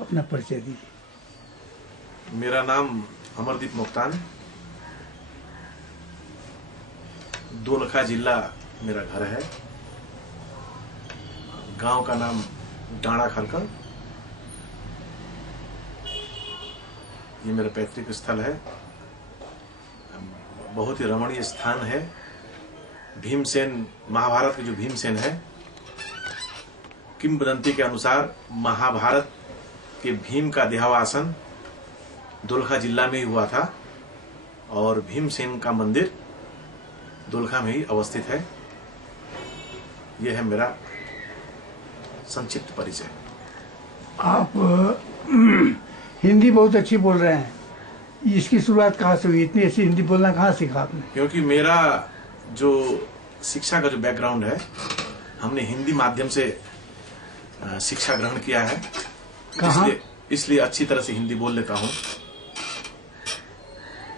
अपना परिचय दीजिए। मेरा नाम अमरदीप मोक्तान, दोलखा जिला मेरा घर है। गांव का नाम डांडा खलकल। ये मेरा पैतृक स्थल है। बहुत ही रमणीय स्थान है। भीमसेन, महाभारत के जो भीमसेन है, किंवदंती के अनुसार महाभारत के भीम का देहावसान दोलखा जिला में ही हुआ था और भीमसेन का मंदिर दोलखा में ही अवस्थित है। यह है मेरा संक्षिप्त परिचय। आप हिंदी बहुत अच्छी बोल रहे हैं, इसकी शुरुआत कहाँ से हुई? इतनी अच्छी हिंदी बोलना कहाँ सीखा आपने? क्योंकि मेरा जो शिक्षा का जो बैकग्राउंड है, हमने हिंदी माध्यम से शिक्षा ग्रहण किया है। इसलिए अच्छी तरह से हिंदी बोल लेता हूँ।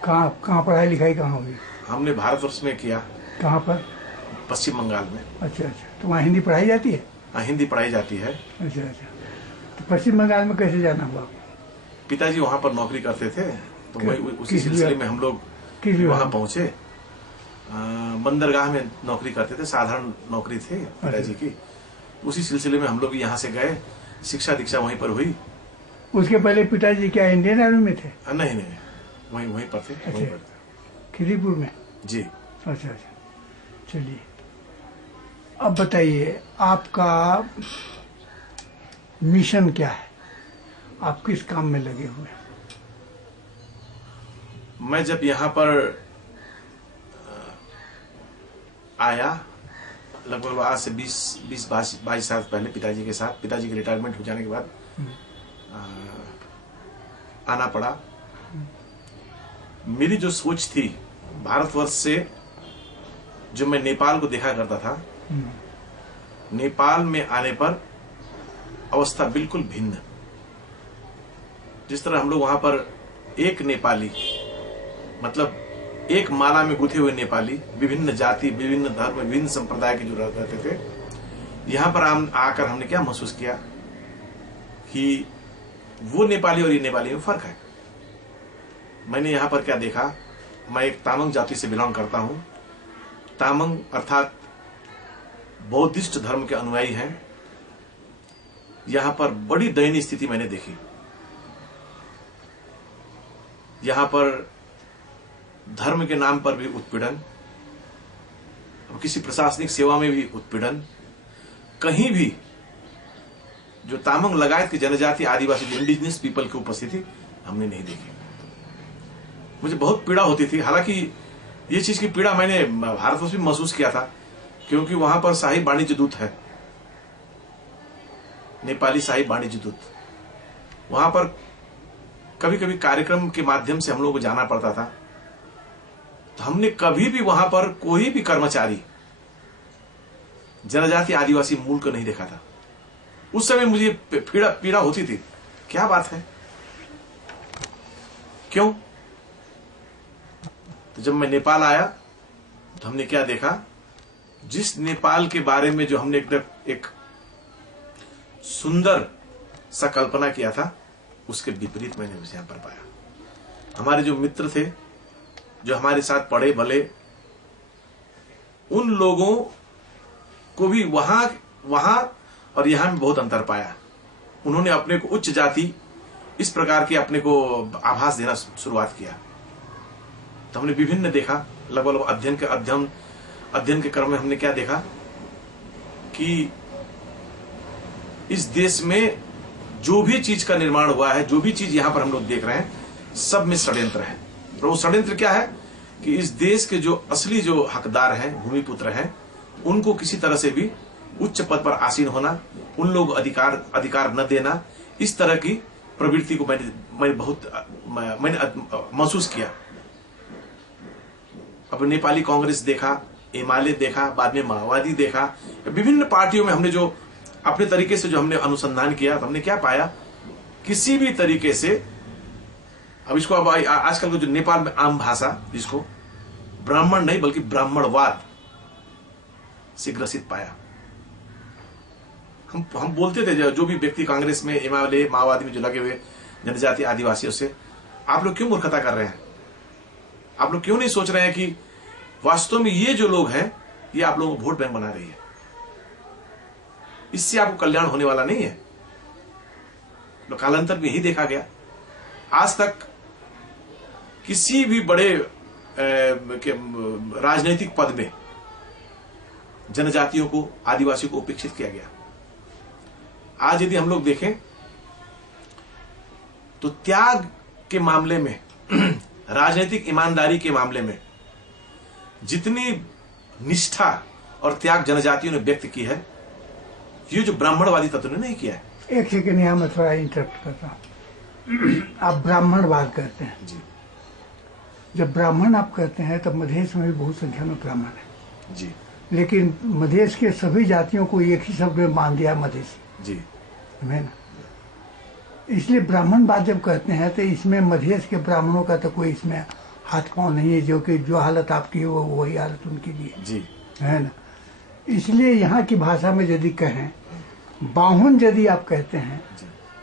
कहाँ पढ़ाई लिखाई कहाँ हुई? हमने भारतवर्ष में किया। कहाँ पर? पश्चिम बंगाल में। अच्छा, तो वहाँ हिंदी पढ़ाई जाती है? हाँ, हिंदी पढ़ाई जाती है। अच्छा, तो पश्चिम बंगाल में कैसे जाना हुआ? पिताजी वहाँ पर नौकरी करते थे, तो वही उसी सिलसिले में हम लोग वहाँ पहुँचे। बंदरगाह में नौकरी करते थे, साधारण नौकरी थी पिताजी की। उसी सिलसिले में हम लोग यहाँ से गए, शिक्षा दीक्षा वहीं पर हुई। उसके पहले पिताजी क्या इंडियन आर्मी में थे? नहीं, वहीं पर थे। अच्छा, खिरीपुर में? जी। अच्छा, चलिए अब बताइए, आपका मिशन क्या है? आप किस काम में लगे हुए हैं? मैं जब यहाँ पर आया, लगभग आज से 20-22 साल पहले, पिताजी के साथ, पिताजी के रिटायरमेंट हो जाने के बाद आना पड़ा। मेरी जो सोच थी, भारतवर्ष से जो मैं नेपाल को देखा करता था, नेपाल में आने पर अवस्था बिल्कुल भिन्न। जिस तरह हम लोग वहां पर एक नेपाली, मतलब एक माला में गुथे हुए नेपाली, विभिन्न जाति, विभिन्न धर्म, विभिन्न संप्रदाय के जो रहते थे, यहाँ पर आकर हमने क्या महसूस किया कि वो नेपाली और ये नेपाली में फर्क है। मैंने यहाँ पर क्या देखा, मैं एक तामांग जाति से बिलोंग करता हूँ। तामांग अर्थात बौद्धिस्ट धर्म के अनुयायी हैं। यहाँ पर बड़ी दयनीय स्थिति मैंने देखी। यहाँ पर धर्म के नाम पर भी उत्पीड़न, किसी प्रशासनिक सेवा में भी उत्पीड़न, कहीं भी जो तामांग लगायत की जनजाति, आदिवासी, इंडिजिनस पीपल की उपस्थिति हमने नहीं देखी। मुझे बहुत पीड़ा होती थी। हालांकि ये चीज की पीड़ा मैंने भारतवर्ष में महसूस किया था, क्योंकि वहां पर शाही वाणिज्य दूत है, नेपाली शाही वाणिज्य दूत। वहां पर कभी कभी कार्यक्रम के माध्यम से हम लोगों को जाना पड़ता था, तो हमने कभी भी वहां पर कोई भी कर्मचारी जनजाति, आदिवासी मूल को नहीं देखा था। उस समय मुझे पीड़ा होती थी, क्या बात है, क्यों? तो जब मैं नेपाल आया तो हमने क्या देखा, जिस नेपाल के बारे में जो हमने एक सुंदर सा कल्पना किया था, उसके विपरीत मैंने उसे यहां पर पाया। हमारे जो मित्र थे, जो हमारे साथ पढ़े भले, उन लोगों को भी वहां और यहां में बहुत अंतर पाया। उन्होंने अपने को उच्च जाति इस प्रकार की अपने को आभास देना शुरुआत किया। तो हमने विभिन्न देखा, लगभग अध्ययन के क्रम में हमने क्या देखा कि इस देश में जो भी चीज का निर्माण हुआ है, जो भी चीज यहां पर हम लोग देख रहे हैं, सब में षड्यंत्र है। और वो षड्यंत्र क्या है कि इस देश के जो असली जो हकदार हैं, भूमिपुत्र हैं, उनको किसी तरह से भी उच्च पद पर आसीन होना, उन लोग अधिकार न देना, इस तरह की प्रवृत्ति को मैंने महसूस किया। अब नेपाली कांग्रेस देखा, एमाले देखा, बाद में माओवादी देखा, विभिन्न पार्टियों में हमने जो अपने तरीके से जो हमने अनुसंधान किया, तो हमने क्या पाया, किसी भी तरीके से, अब इसको अब आजकल को जो नेपाल में आम भाषा, जिसको ब्राह्मण नहीं बल्कि ब्राह्मणवाद से ग्रसित पाया। हम बोलते थे जो भी व्यक्ति कांग्रेस में, एमएलए, माओवादी में जो लगे हुए जनजाति आदिवासियों से, आप लोग क्यों मूर्खता कर रहे हैं? आप लोग क्यों नहीं सोच रहे हैं कि वास्तव में ये जो लोग हैं ये आप लोगों को वोट बैंक बना रही है? इससे आपको कल्याण होने वाला नहीं है। कालांतर में यही देखा गया। आज तक किसी भी बड़े राजनीतिक पद में जनजातियों को, आदिवासियों को उपेक्षित किया गया। आज यदि हम लोग देखें तो त्याग के मामले में, राजनीतिक ईमानदारी के मामले में जितनी निष्ठा और त्याग जनजातियों ने व्यक्त की है, ये जो ब्राह्मणवादी तत्व ने नहीं किया है। एक सेकेंड यहाँ मैं थोड़ा इंटरप्ट करता हूँ। आप ब्राह्मणवाद कहते हैं जी जब ब्राह्मण आप कहते हैं तब मधेश में भी बहुत संख्या में ब्राह्मण है जी लेकिन मधेश के सभी जातियों को एक ही शब्द में मान दिया मधेसी, जी है ना। इसलिए ब्राह्मणवाद जब कहते हैं तो इसमें मधेश के ब्राह्मणों का तो कोई इसमें हाथ पांव नहीं है, जो कि जो हालत आपकी है वो वही हालत उनकी भी है, जी है ना। इसलिए यहाँ की भाषा में यदि कहें, बाहुन यदि आप कहते हैं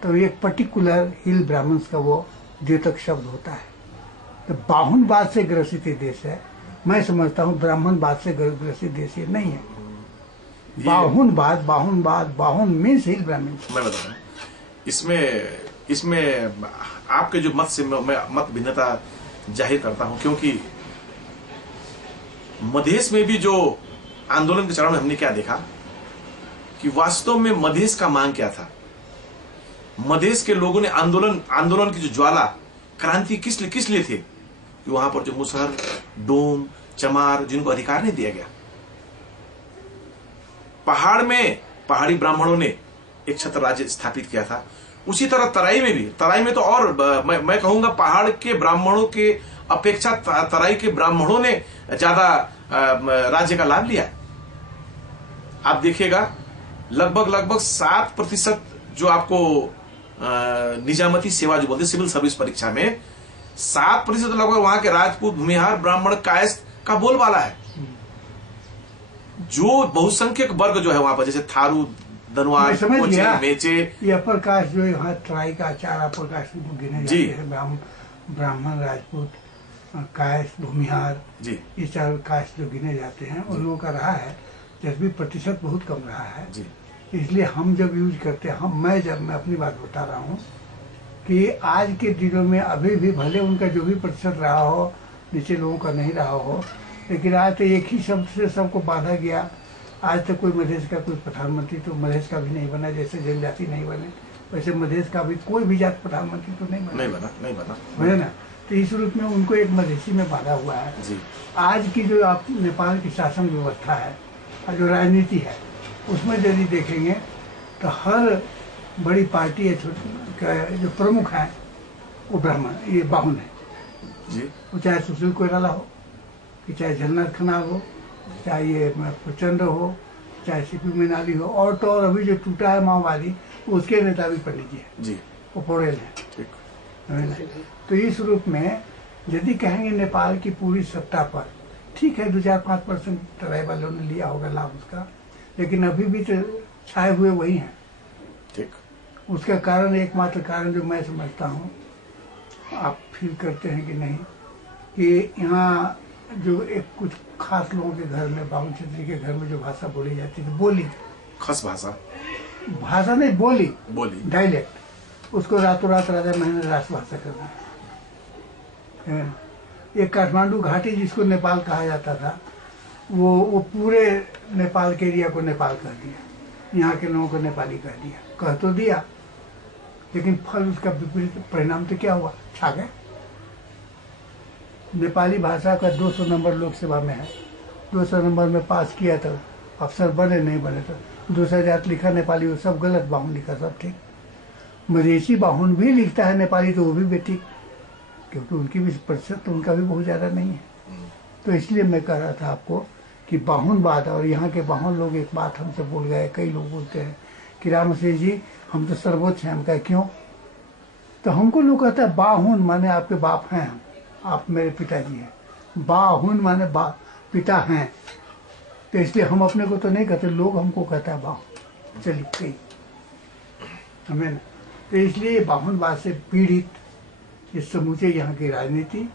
तो एक पर्टिकुलर हिल ब्राह्मण्स का वो द्योतक शब्द होता है। तो बाहुनवाद से ग्रसित देश है। मैं समझता हूँ ब्राह्मणवाद से ग्रसित देश ये नहीं है। बाहुन मीन्स हिल ब्राह्मण्स। मैं बता रहा हूँ, इसमें आपके जो मत से मैं मत भिन्नता जाहिर करता हूं, क्योंकि मधेश में भी जो आंदोलन के चरण में हमने क्या देखा कि वास्तव में मधेश का मांग क्या था। मधेश के लोगों ने आंदोलन की जो ज्वाला, क्रांति किस लिए थे कि वहां पर जो मुसहर, डोम, चमार, जिनको अधिकार नहीं दिया गया। पहाड़ में पहाड़ी ब्राह्मणों ने एक छत्र राज्य स्थापित किया था। उसी तरह तराई में तो और मैं कहूंगा पहाड़ के ब्राह्मणों के अपेक्षा तराई के ब्राह्मणों ने ज्यादा राज्य का लाभ लिया। आप देखिएगा लगभग 7% जो आपको निजामती सेवा जो बोलते सिविल सर्विस परीक्षा में 7% लगभग वहां के राजपूत, भूमिहार, ब्राह्मण, कायस्थ का बोलबाला है। जो बहुसंख्यक वर्ग जो है वहां पर, जैसे थारू, धनवार, कोचे, मेचे, ये अपर कास्ट जो यहाँ ट्राई का 4 अपर कास्ट गिने जाते हैं, ब्राह्मण, राजपूत, कायस्थ, भूमिहार, जी, ये 4 कास्ट जो गिने जाते हैं उन लोगों का रहा है 10% बहुत कम रहा है जी। इसलिए हम जब यूज करते हैं, मैं अपनी बात बता रहा हूँ कि आज के दिनों में अभी भी भले उनका जो भी प्रतिशत रहा हो नीचे लोगों का नहीं रहा हो, लेकिन आज तो एक ही शब्द से सबको बांधा गया। आज तक कोई मधेश का कोई प्रधानमंत्री तो मधेश का भी नहीं बना, जैसे जनजाति नहीं बने वैसे मधेश का भी कोई भी जात प्रधानमंत्री तो नहीं बना है ना। तो इस रूप में उनको एक मधेसी में बांधा हुआ है जी। आज की जो आप नेपाल की शासन व्यवस्था है और जो राजनीति है उसमें यदि देखेंगे तो हर बड़ी पार्टी है जो प्रमुख है वो ब्राह्मण, ये बाहुन है जी। वो चाहे सुशील कोइराला हो, कि चाहे झलनाथ खनाल हो, चाहे ये प्रचंड हो, चाहे सीपी मैनाली हो, और तो और अभी जो टूटा है माओवादी उसके नेता भी पंडित जी है जी, वो पोड़ेल है। तो इस रूप में यदि कहेंगे नेपाल की पूरी सत्ता पर, ठीक है 2-4-5% तराई वालों ने लिया होगा लाभ उसका, लेकिन अभी भी तो छाए हुए वही हैं। ठीक। उसका कारण, एकमात्र कारण जो मैं समझता हूँ, आप फील करते हैं कि नहीं, कि यहाँ जो एक कुछ खास लोगों के घर में, बाहुन क्षेत्री के घर में जो भाषा बोली जाती थी, बोली खस भाषा नहीं, बोली डायलेक्ट, उसको रातों रात राजा महेंद्र राजभाषा करना है। एक काठमांडू घाटी जिसको नेपाल कहा जाता था, वो पूरे नेपाल के एरिया को नेपाल कह दिया, यहाँ के लोगों को नेपाली कह दिया। कह तो दिया लेकिन फल उसका विपरीत परिणाम तो क्या हुआ, छा गए। नेपाली भाषा का 200 नंबर लोकसभा में है, 200 नंबर में पास किया तो अफसर बने, नहीं बने तो दूसरा जात लिखा नेपाली, वो सब गलत, बाहुन लिखा सब ठीक। मधेसी बाहुन भी लिखता है नेपाली तो वो भी ठीक, क्योंकि उनकी भी प्रतिशत तो उनका भी बहुत ज़्यादा नहीं है। तो इसलिए मैं कह रहा था आपको कि बाहुनवाद, और यहाँ के बाहुन लोग एक बात हमसे बोल गए, कई लोग बोलते हैं कि रामसिंह जी हम तो सर्वोच्च हैं। हम कहे क्यों? तो हमको लोग कहता है बाहुन माने आपके बाप हैं, हम आप मेरे पिताजी हैं, बाहुन माने पिता हैं, तो इसलिए हम अपने को तो नहीं कहते, लोग हमको कहता है बाहुन। चली गई हमें ना। तो इसलिए बाहुनवाद से पीड़ित ये समूचे यहाँ की राजनीति,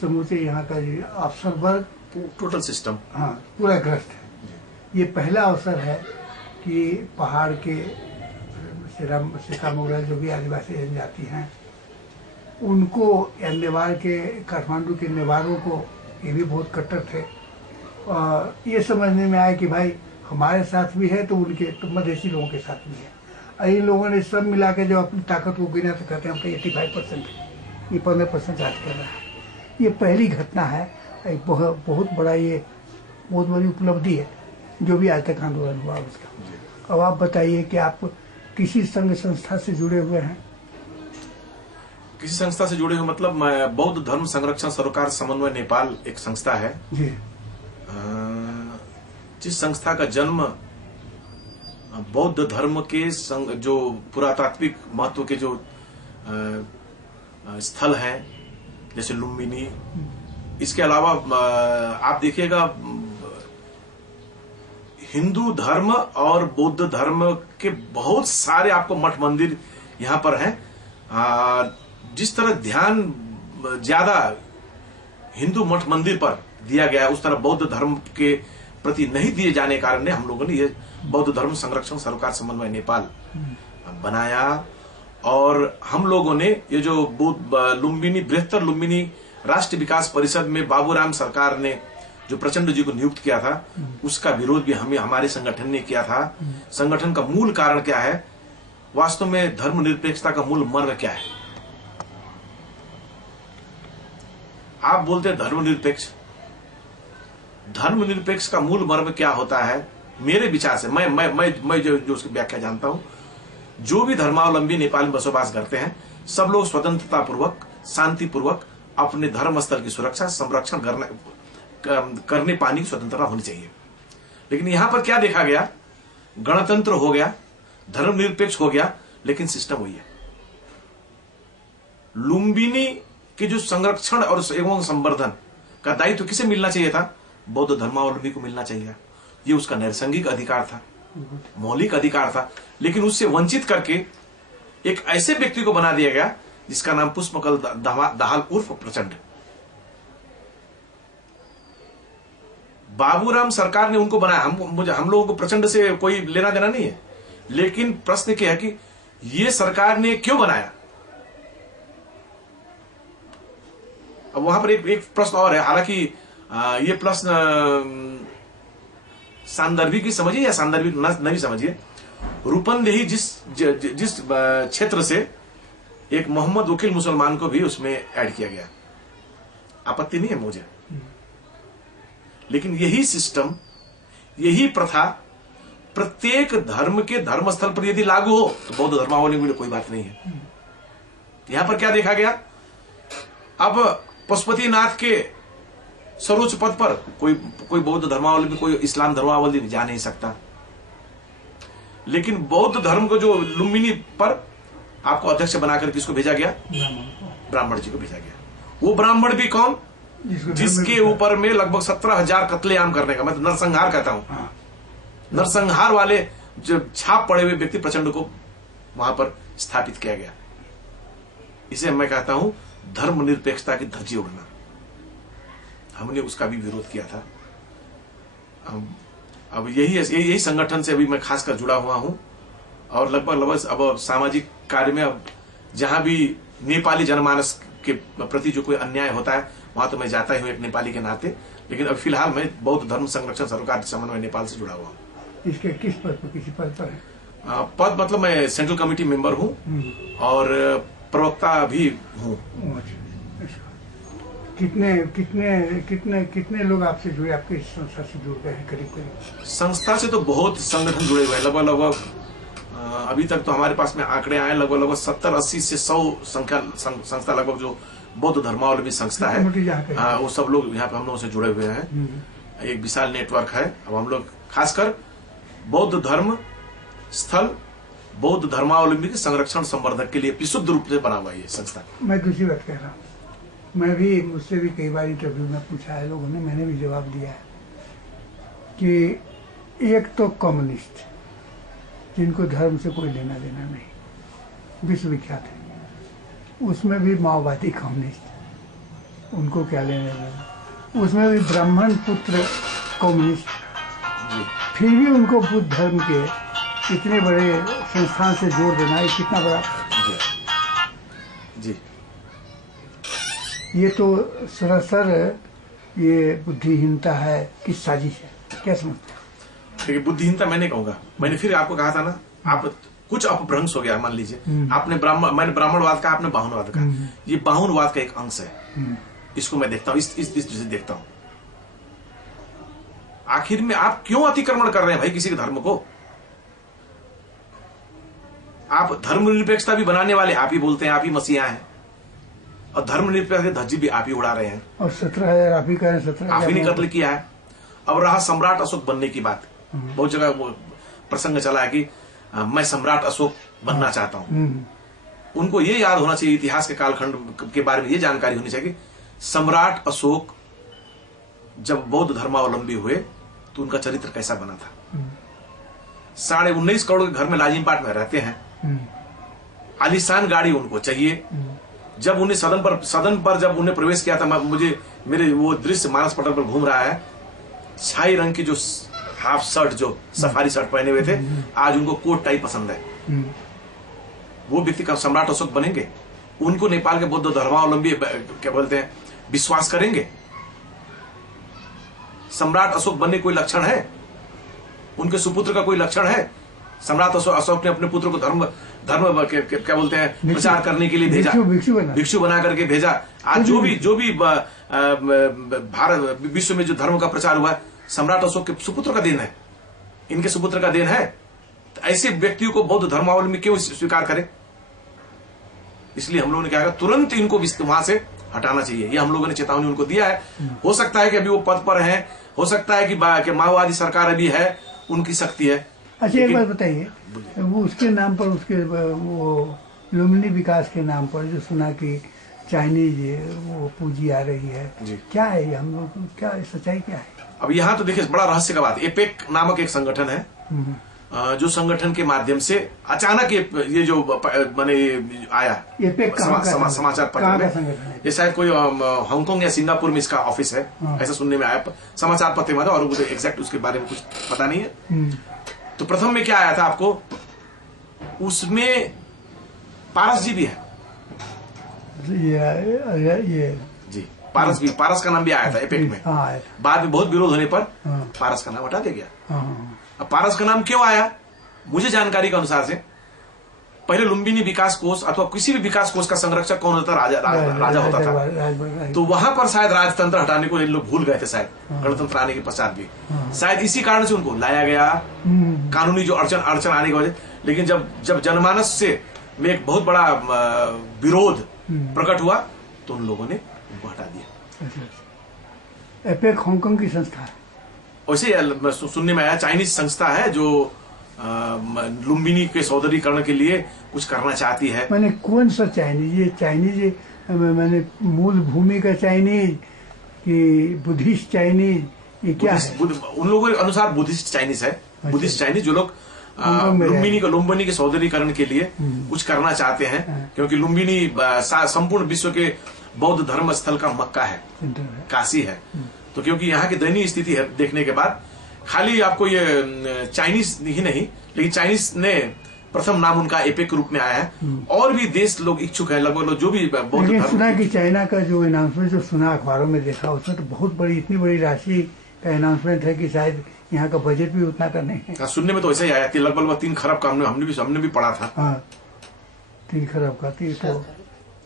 समूचे यहाँ का जो अफसर वर्ग, टोटल सिस्टम, हाँ, पूरा ग्रस्त है। ये पहला अवसर है कि पहाड़ के सिक्का मुगल जो भी आदिवासी जनजाति हैं उनको या नेवार के काठमांडू के नेवारों को, ये भी बहुत कट्टर थे, और ये समझने में आया कि भाई हमारे साथ भी है तो उनके तो मधेसी लोगों के साथ भी है। और इन लोगों ने सब मिला के जब अपनी ताकत को गिना तो कहते हैं हम तो 85% है, ये 15% राज कर रहा है। ये पहली घटना है, एक बहुत बड़ा, ये बहुत बड़ी उपलब्धि है जो भी आज तक आंदोलन हुआ उसका। अब आप बताइए कि आप किसी संघ संस्था से जुड़े हुए हैं? किसी संस्था से जुड़े हुए मतलब बौद्ध धर्म संरक्षण सरोकार समन्वय नेपाल एक संस्था है जी। जिस संस्था का जन्म बौद्ध धर्म के जो पुरातात्विक महत्व के जो स्थल हैं जैसे लुम्बिनी, इसके अलावा आप देखिएगा हिंदू धर्म और बौद्ध धर्म के बहुत सारे आपको मठ मंदिर यहाँ पर हैं। जिस तरह ध्यान ज्यादा हिंदू मठ मंदिर पर दिया गया है उस तरह बौद्ध धर्म के प्रति नहीं दिए जाने के कारण हम लोगों ने ये बौद्ध धर्म संरक्षण सरोकार समन्वय नेपाल बनाया। और हम लोगों ने ये जो लुम्बिनी, बृहत्तर लुम्बिनी राष्ट्रीय विकास परिषद में बाबूराम सरकार ने जो प्रचंड जी को नियुक्त किया था उसका विरोध भी हमारे संगठन ने किया था। संगठन का मूल कारण क्या है? वास्तव में धर्मनिरपेक्षता का मूल मर्म क्या है? आप बोलते हैं धर्मनिरपेक्ष, धर्मनिरपेक्ष का मूल मर्म क्या होता है? मेरे विचार से मैं जो उसकी व्याख्या जानता हूं, जो भी धर्मावलंबी नेपाल में बसोबास करते हैं सब लोग स्वतंत्रता पूर्वक, शांति पूर्वक अपने धर्म स्थल की सुरक्षा संरक्षण करने पाने की स्वतंत्रता होनी चाहिए। लेकिन यहां पर क्या देखा गया? गणतंत्र हो गया, धर्मनिरपेक्ष हो गया, लेकिन सिस्टम वही है। लुम्बिनी के जो संरक्षण और एवं संवर्धन का दायित्व किसे मिलना चाहिए था? बौद्ध धर्मावलंबी को मिलना चाहिए। ये उसका नैसर्गिक अधिकार था, मौलिक अधिकार था, लेकिन उससे वंचित करके एक ऐसे व्यक्ति को बना दिया गया जिसका नाम पुष्पकल दाहाल उर्फ प्रचंड। बाबूराम सरकार ने उनको बनाया। हम लोगों को प्रचंड से कोई लेना देना नहीं है, लेकिन प्रश्न क्या है कि ये सरकार ने क्यों बनाया? अब वहां पर एक प्रश्न और है, हालांकि ये प्रश्न सांदर्भिक की समझिए या सांदर्भिक नहीं समझिए। रूपंदेही जिस क्षेत्र से एक मोहम्मद वकील मुसलमान को भी उसमें ऐड किया गया, आपत्ति नहीं है मुझे, लेकिन यही सिस्टम, यही प्रथा प्रत्येक धर्म के धर्मस्थल पर यदि लागू हो तो बौद्ध धर्मावलंबी में कोई बात नहीं है। यहां पर क्या देखा गया? अब पशुपतिनाथ के सर्वोच्च पद पर कोई बौद्ध धर्मावलंबी, कोई इस्लाम धर्मावलंबी जा नहीं सकता, लेकिन बौद्ध धर्म को जो लुम्बिनी पर आपको अध्यक्ष बनाकर किसको भेजा गया? ब्राह्मण जी को भेजा गया। वो ब्राह्मण भी कौन? जिसके ऊपर में लगभग 17,000 कत्लेआम करने का, मैं तो नरसंहार कहता हूं, नरसंहार वाले जो छाप पड़े हुए व्यक्ति प्रचंड को वहां पर स्थापित किया गया। इसे मैं कहता हूं धर्मनिरपेक्षता की धज्जी उड़ना। हमने उसका भी विरोध किया था। अब यही संगठन से अभी मैं खासकर जुड़ा हुआ हूं और लगभग अब सामाजिक कार्य में अब जहां भी नेपाली जनमानस के प्रति जो कोई अन्याय होता है वहां तो मैं जाता ही हूं एक नेपाली के नाते। लेकिन अब फिलहाल मैं बौद्ध धर्म संरक्षण सरोकार समन्वय नेपाल से जुड़ा हुआ हूं। इसके किस पद पर, किसी पद पर है? पद मतलब मैं सेंट्रल कमेटी मेंबर हूं और प्रवक्ता भी हूं। कितने लोग आपसे जुड़े, आपके संस्था से जुड़ गए हैं? करीब संस्था से तो बहुत संगठन जुड़े हुए हैं। लगभग अभी तक तो हमारे पास में आंकड़े आए लगभग 70-80 से 100 संस्था लगभग जो बौद्ध धर्मावलंबी संस्था है, वो सब लोग यहाँ पे हम लोगों से जुड़े हुए हैं। एक विशाल नेटवर्क है। अब हम लोग खासकर बौद्ध धर्म स्थल, बौद्ध धर्मावलंबी के संरक्षण संवर्धन के लिए विशुद्ध रूप से बना हुआ है ये संस्था। मैं दूसरी बात कह रहा हूँ, मैं भी, मुझसे भी कई बार इंटरव्यू में पूछा है लोगों ने, मैंने भी जवाब दिया है कि एक तो कम्युनिस्ट जिनको धर्म से कोई लेना देना नहीं, विश्वविख्यात है। उसमें भी माओवादी कम्युनिस्ट, उनको क्या लेना देना। उसमें भी ब्राह्मण पुत्र कम्युनिस्ट, फिर भी उनको बुद्ध धर्म के इतने बड़े संस्थान से जोड़ देना, ये कितना बड़ा जी। ये तो सरासर ये बुद्धिहीनता है कि साजिश है, क्या समझते हैं? देखिए, बुद्धिहीनता मैंने कहूंगा, मैंने फिर आपको कहा था ना, आप कुछ अपभ्रंश हो गया। मान लीजिए आपने मैंने ब्राह्मणवाद कहा, आपने बाहुनवाद कहा। ये बाहुनवाद का एक अंश है, इसको मैं देखता हूं, इस दृष्टि से देखता हूं। आखिर में आप क्यों अतिक्रमण कर रहे हैं भाई किसी के धर्म को? आप धर्मनिरपेक्षता भी बनाने वाले आप ही बोलते हैं, आप ही मसीहा हैं, और धर्मनिरपेक्षता धज्जी भी आप ही उड़ा रहे हैं। और 17,000 आप ही कह रहे हैं, 17,000 आप ही ने कत्ल किया है। अब रहा सम्राट अशोक बनने की बात, बहुत जगह वो प्रसंग चला है कि मैं सम्राट अशोक बनना चाहता हूं। उनको ये याद होना चाहिए, इतिहास के कालखंड के बारे में ये जानकारी होनी चाहिए कि सम्राट अशोक जब बौद्ध धर्मावलंबी हुए तो उनका चरित्र कैसा बना था। 19.5 करोड़ के घर में लाजिमपाट में रहते हैं, आलीशान गाड़ी उनको चाहिए। जब उन्हें सदन पर जब उन्हें प्रवेश किया था, मुझे मेरे वो दृश्य मानस पटल पर घूम रहा है, छाई रंग की जो हाफ शर्ट, जो सफारी शर्ट पहने हुए थे, आज उनको कोट टाई पसंद है। वो व्यक्ति का सम्राट अशोक बनेंगे? उनको नेपाल के बौद्ध धर्मावलंबी क्या बोलते हैं विश्वास करेंगे? सम्राट अशोक बनने कोई लक्षण है? उनके सुपुत्र का कोई लक्षण है? सम्राट अशोक ने अपने पुत्र को धर्म क्या बोलते हैं प्रचार करने के लिए भेजा, भिक्षु बना करके भेजा। आज जो भी भारत विश्व में जो धर्म का प्रचार हुआ, सम्राट अशोक के सुपुत्र का देन है, इनके सुपुत्र का देन है। तो ऐसे व्यक्तियों को बौद्ध धर्मावलंबी क्यों स्वीकार करें? इसलिए हम लोगों ने क्या कहा, तुरंत इनको वहां से हटाना चाहिए। ये हम लोगों ने चेतावनी उनको दिया है। हो सकता है कि अभी वो पद पर हैं, हो सकता है कि माओवादी सरकार अभी है, उनकी शक्ति है। अच्छा, एक बात बताइए, वो उसके नाम पर, उसके वो लुम्बिनी विकास के नाम पर जो सुना कि चाइनीज वो पूंजी आ रही है, क्या है ये? हम लोग क्या सच्चाई क्या है? अब यहाँ तो देखिए बड़ा रहस्य का बात, एपेक नामक एक संगठन है, जो संगठन के माध्यम से अचानक ये जो मैंने आया समाचार पत्र में, ये शायद कोई हांगकांग या सिंगापुर में इसका ऑफिस है, ऐसा सुनने में आया समाचार पत्र में, और मुझे एग्जैक्ट उसके बारे में कुछ पता नहीं है। तो प्रथम में क्या आया था आपको, उसमें पारस जी भी है, ये जी पारस का नाम भी आया था एपेक में। बाद में बहुत विरोध होने पर पारस का नाम हटा दिया गया। अब पारस का नाम क्यों आया? मुझे जानकारी के अनुसार से पहले लुम्बिनी विकास कोष अथवा किसी भी विकास कोष का संरक्षक कौन होता था? राजा होता था। तो वहां पर शायद राजतंत्र हटाने को लोग भूल गए थे, शायद गणतंत्र आने के पश्चात भी शायद इसी कारण से उनको लाया गया, कानूनी जो अड़चन आने की वजह। लेकिन जब जनमानस से में एक बहुत बड़ा विरोध प्रकट हुआ तो उन लोगों ने उनको हटा दिया। एपेक हांगकांग की संस्था है, वैसे सुनने में आया चाइनीज संस्था है जो लुम्बिनी के सौंदर्यीकरण के लिए कुछ करना चाहती है। मैंने कौन सा चाइनीज? ये चाइनीज मैंने मूल भूमि का चाइनीज कि बुद्धिस्ट चाइनीज, ये क्या है? उन लोगों के अनुसार बुद्धिस्ट चाइनीज है। बुद्धिस्ट चाइनीज जो लोग लुम्बिनी के सौंदर्यीकरण के लिए कुछ करना चाहते हैं, क्योंकि लुम्बिनी संपूर्ण विश्व के बौद्ध धर्म स्थल का मक्का है, काशी है। तो क्योंकि यहाँ की दयनीय स्थिति है देखने के बाद, खाली आपको ये चाइनीज ही नहीं, लेकिन चाइनीज ने प्रथम नाम उनका एपेक के रूप में आया है। और भी देश लोग इच्छुक है, लगभग जो भी बौद्ध धर्म। सुना कि चाइना का जो अनाउंसमेंट जो सुना अखबारों में देखा, उसमें तो बहुत बड़ी, इतनी बड़ी राशि का अनाउंसमेंट है कि शायद यहाँ का बजट भी उतना का नहीं है। सुनने में तो ऐसा ही आया, लगभग 3 खरब का हमने भी पढ़ा था। हाँ, 3 खरब का,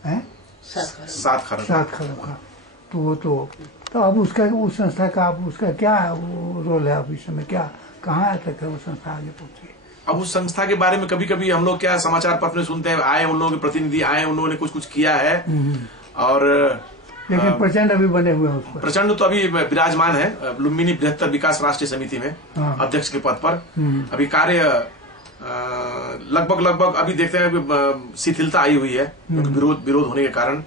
है 7 खरब का। तो वो तो अब उसका, उस संस्था का अब उसका क्या वो रोल है? अब इस समय क्या, कहाँ तक है वो संस्था आगे पहुंची? अब उस संस्था के बारे में कभी कभी हम लोग क्या समाचार पत्र में सुनते हैं, आए उन लोगों के प्रतिनिधि आए, उन लोगों ने कुछ किया है, और लेकिन प्रचंड अभी बने हुए हैं उस पर। प्रचंड तो अभी विराजमान है लुम्बिनी बृहत्तर विकास राष्ट्रीय समिति में अध्यक्ष के पद पर। अभी कार्य लगभग अभी देखते हैं शिथिलता आई हुई है, क्योंकि विरोध होने के कारण।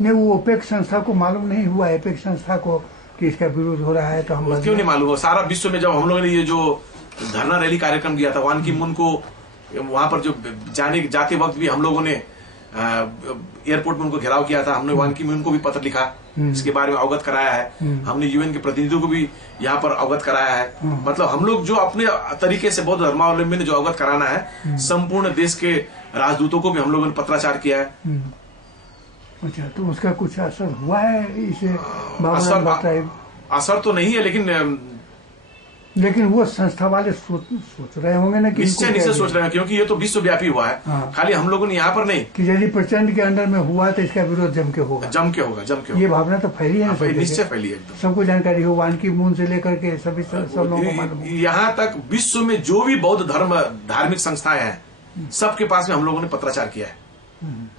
नहीं, वो एपेक संस्था को मालूम नहीं हुआ, एपेक संस्था को कि इसका विरोध हो रहा है, तो हम क्यों नहीं मालूम हो? सारा विश्व में जब हम लोगों ने ये जो धरना रैली कार्यक्रम किया था। वान की मून को वहां पर जो जाते वक्त भी हम लोगों ने एयरपोर्ट में उनको घेराव किया था। हमने वान की मून को भी पत्र लिखा, इसके बारे में अवगत कराया है। हमने यूएन के प्रतिनिधियों को भी यहाँ पर अवगत कराया है। मतलब हम लोग जो अपने तरीके से बौद्ध धर्मावलंबी ने जो अवगत कराना है, संपूर्ण देश के राजदूतों को भी हम लोगों ने पत्राचार किया है। अच्छा, तो उसका कुछ असर हुआ है इसे? असर तो नहीं है, लेकिन वो संस्था वाले सोच रहे होंगे ना कि निश्चय सोच रहे हैं, क्योंकि ये तो विश्वव्यापी हुआ है। हाँ। खाली हम लोगों ने यहाँ पर नहीं कि यदि प्रचंड के अंडर में हुआ तो इसका विरोध जम के होगा। ये भावना तो फैली है, निश्चय फैली है, सबको जानकारी हो। वान की मून से लेकर के सभी सब लोगों को मालूम। यहाँ तक विश्व में जो भी बौद्ध धार्मिक संस्थाएं हैं, सबके पास में हम लोगों ने पत्राचार किया है।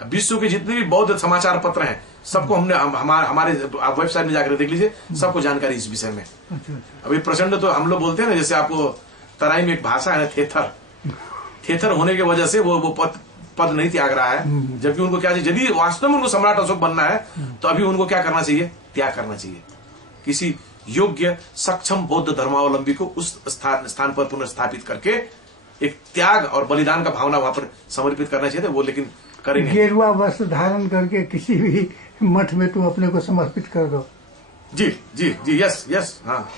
विश्व के जितने भी बौद्ध समाचार पत्र हैं, सबको हमने हमारे वेबसाइट में जाकर देख लीजिए, सबको जानकारी इस विषय में। अभी प्रचंड तो हम लोग बोलते हैं ना, जैसे आपको तराई में एक भाषा है ना, थेथर होने की वजह से वो पद नहीं त्याग रहा है। जबकि उनको क्या चाहिए, यदि वास्तव में उनको सम्राट अशोक बनना है तो अभी उनको क्या करना चाहिए, त्याग करना चाहिए। किसी योग्य सक्षम बौद्ध धर्मावलंबी को उस स्थान पर पुनर्स्थापित करके एक त्याग और बलिदान का भावना वहां पर समर्पित करना चाहिए। वो लेकिन करेंगे। गेरुआ वस्त्र धारण करके किसी भी मठ में तुम अपने को समर्पित कर दो। जी जी जी, यस हाँ।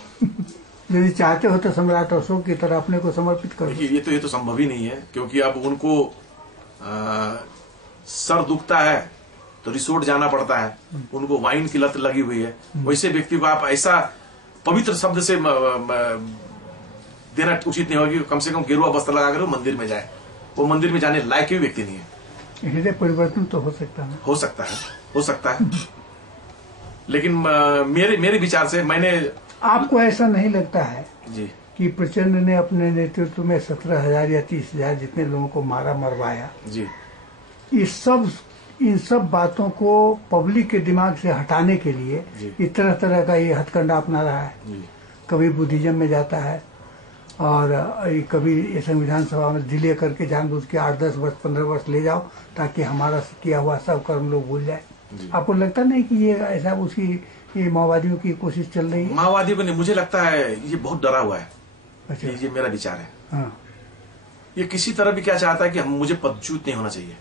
यदि चाहते हो तो सम्राट अशोक की तरह अपने को समर्पित कर दो। ये तो संभव ही नहीं है, क्योंकि अब उनको सर दुखता है तो रिसोर्ट जाना पड़ता है, उनको वाइन की लत लगी हुई है। वैसे व्यक्ति को आप ऐसा पवित्र शब्द से देना उचित नहीं होगा कि कम से कम गेरुआ वस्त्र लगाकर वो मंदिर में जाए। वो मंदिर में जाने लायक भी व्यक्ति नहीं है। हृदय परिवर्तन तो हो सकता है, लेकिन मेरे विचार से आपको ऐसा नहीं लगता है जी कि प्रचंड ने अपने नेतृत्व में 17,000 या 30,000 जितने लोगों को मरवाया जी, इन सब बातों को पब्लिक के दिमाग से हटाने के लिए इस तरह का ये हथकंडा अपना रहा है। कभी बुद्धिज्म में जाता है और कभी संविधान सभा में डिले करके जानबूझ के 8-10 वर्ष 15 वर्ष ले जाओ ताकि हमारा किया हुआ सब कर्म लोग भूल जाए। आपको लगता नहीं कि ये ऐसा उसकी ये माओवादियों की कोशिश चल रही है? माओवादियों को नहीं, मुझे लगता है ये बहुत डरा हुआ है। अच्छा, ये मेरा विचार है। हाँ। ये किसी तरह भी क्या चाहता है कि मुझे पदच्युत नहीं होना चाहिए,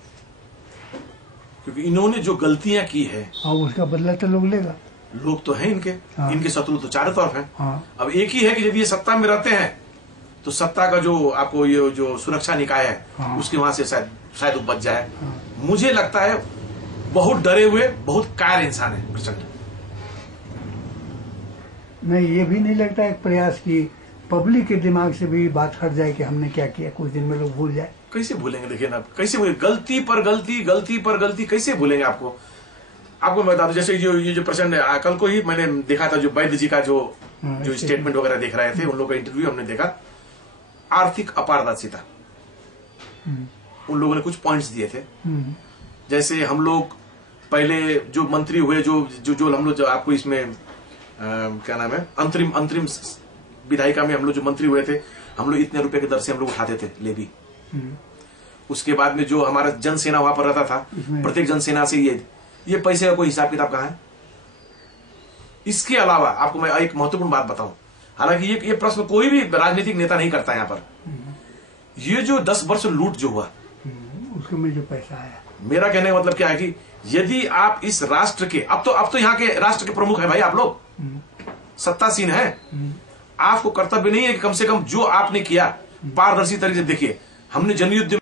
क्योंकि इन्होंने जो गलतियां की है उसका बदला तो लोग लेगा। लोग तो हैं इनके। हाँ। इनके शत्रु तो चारों तरफ हैं। हाँ। अब एक ही है कि यदि ये सत्ता में रहते हैं तो सत्ता का जो आपको ये जो सुरक्षा निकाय है, हाँ, उसके वहां से शायद बच जाए। हाँ। मुझे लगता है बहुत डरे हुए, बहुत कायर इंसान है प्रचंड। नहीं, ये भी नहीं लगता एक प्रयास की पब्लिक के दिमाग से भी बात हट जाए कि हमने क्या किया, कुछ दिन में लोग भूल जाए। कैसे भूलेंगे? देखिए ना, कैसे भूलेंगे? गलती पर गलती कैसे भूलेंगे? आपको मैं बता दूं, जैसे ये जो प्रचंड, कल को ही मैंने देखा था, जो वैद्य जी का जो स्टेटमेंट वगैरह देख रहे थे, उन लोगों का इंटरव्यू हमने देखा। आर्थिक अपारदर्शिता, उन लोगों ने कुछ पॉइंट्स दिए थे। जैसे हम लोग पहले जो मंत्री हुए, जो हम लोग आपको इसमें क्या नाम है, अंतरिम विधायिका में हम लोग जो मंत्री हुए थे, हम लोग इतने रुपए की दर से हम लोग उठाते थे लेवी। उसके बाद में जो हमारा जनसेना वहां पर रहता था, प्रत्येक जनसेना से ये पैसे का कोई हिसाब किताब कहाँ है? इसके अलावा आपको मैं एक महत्वपूर्ण बात बताऊं, हालांकि ये प्रश्न कोई भी राजनीतिक नेता नहीं करता यहाँ पर। ये जो 10 वर्ष लूट जो हुआ, उसके में जो पैसा आया, मेरा कहने का मतलब क्या है कि यदि आप इस राष्ट्र के, अब तो यहाँ के राष्ट्र के प्रमुख है भाई, आप लोग सत्तासीन है, आपको कर्तव्य नहीं है कि कम से कम जो आपने किया पारदर्शी तरीके से देखिए। हमने जनयुद्ध